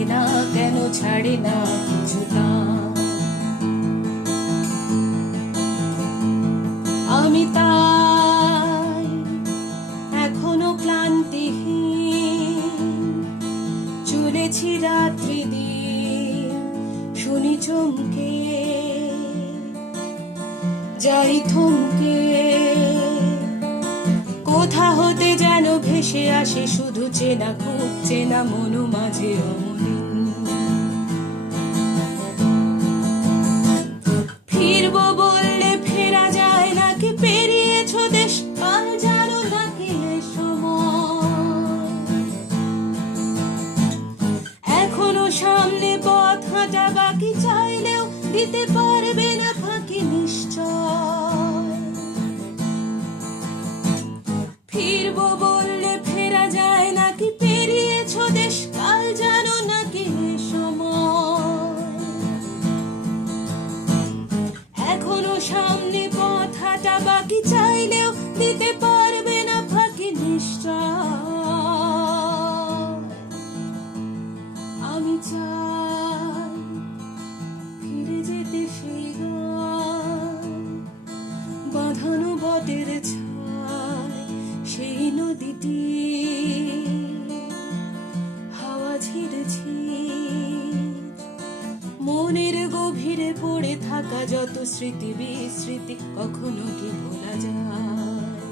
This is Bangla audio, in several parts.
ছাড়ে না, কেন ছাড়ে না কিছুটা। আমি তাই এখনো ক্লান্তিহীন চলেছি রাত্রি দিন, শুনি চমকে যাই থমকে, কোথা হতে যেন ভেসে আসে শুধু চেনা, খুব চেনা মনু মাঝে অমলিন। ফিরবো বললে ফেরা যায় নাকি, পেরিয়েছ দেশ কাল জানো নাকি এ সময়। এখনো সামনে পথ হাঁটা বাকি, চাইলেও দিতে পারবে না ফাঁকি নিশ্চয়। ফিরবো বললে ফেরা যায় নাকি, পেরিয়েছ দেশ কাল জানো নাকি এ সময়। এখনো সামনে পথ হাঁটা বাকি, চাইলেও দিতে পারবে না ফাঁকি নিশ্চয়। আমি চাই ফিরে যেতে সেই বাঁধানো বটের ছায়, সেই নদীটি হাওয়া ঝিরছি, মনের গভীরে পড়ে থাকা যত স্মৃতি বিস্মৃতি কখনো কি ভোলা যায়।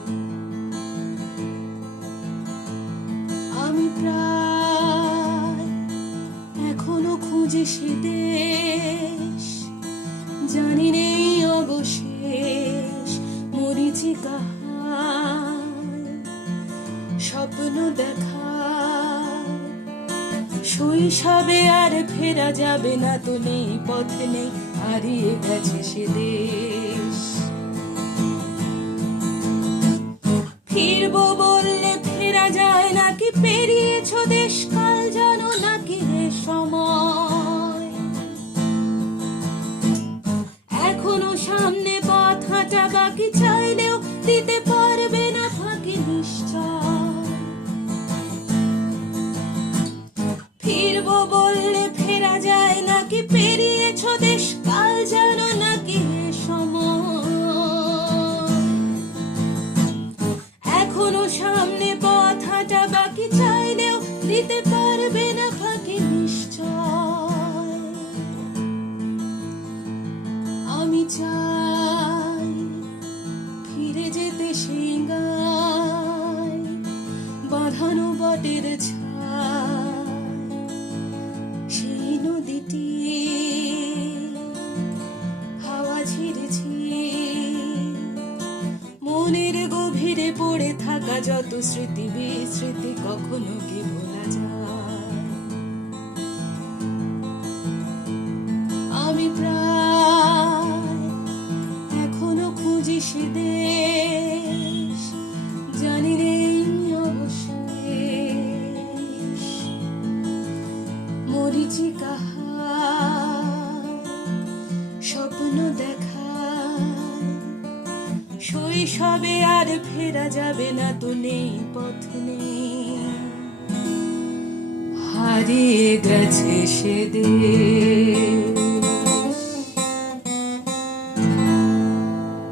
আমি প্রায় এখনো খুঁজি সে দেশ, জানি নেই অবশেষ মরীচিকা স্বপ্ন দেখা। শৈশবে আর ফেরা যাবে না তো, নেই পথ নেই, হারিয়ে গেছে সে দেশ। ফিরবো বললে ফেরা যায় নাকি, পেরিয়েছ দেশ কাল জানো নাকি এ সময়। এখনো সামনে পথ হাঁটা বাকি, চাইলেও দিতে পারবে না ফাঁকি নিশ্চয়। ফিরবো বললে ফেরা যায় নাকি, পেরিয়েছ দেশ কাল জানো নাকি এ সময়। এখনো সামনে পথ হাঁটা বাকি, চাইলেও দিতে পারবে না ফাঁকি নিশ্চয়। আমি চাই ফিরে যেতে সেই গায় বাঁধানো বটের ছায়, সেই নদীটি হাওয়া ঝিরছি, মনের গভীরে পড়ে থাকা যত স্মৃতি বিস্মৃতি কখনো কি ভোলা যায়। আমি প্রায় এখনো খুঁজি সে দেশ, জানি নেই অবশেষ মরীচিকা স্বপ্ন দেখা। শৈশবে আর ফেরা যাবে না তো, নেই পথ নেই, হারিয়ে গেছে সে দেশ।